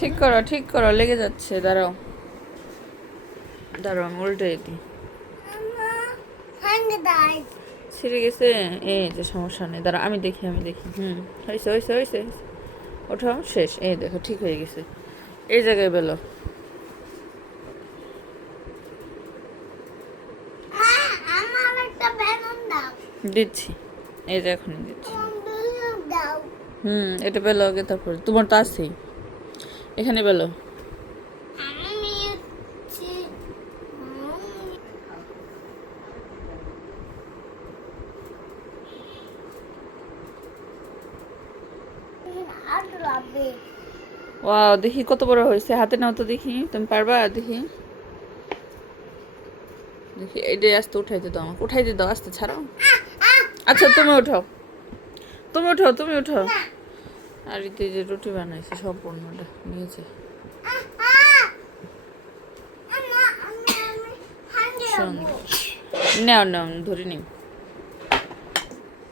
ঠিক করো ঠিক করো লেগে যাচ্ছে দাঁড়াও। দাঁড়াও আমি উল্টে দিই। ছিঁড়ে গেছে? এই যে সমস্যা নেই দাঁড়া আমি দেখি আমি দেখি। হুম হয়েছে হয়েছে হয়েছে। ওঠো শেষ এই দেখো ঠিক হয়ে গেছে। এই জায়গায় বেলো। দিচ্ছি এই যে এখনই দিচ্ছি। হুম এটা বেলো আগে তারপর। তোমার তো আছেই। এখানে বেলো। ওয়াও, দেখি কত বড় হয়েছে। হাতে নাও তো দেখি। তুমি পারবা? দেখি। দেখি এইটাই আস্তে উঠাইতে দাও আমাকে। উঠাইতে দাও, আস্তে ছাড়াও। আচ্ছা তুমি উঠাও। তুমি উঠাও তুমি উঠাও। আর এতে যে রুটি বানাইছে সম্পূর্ণটা নিয়েছে। নেও নাও ধরে নিও।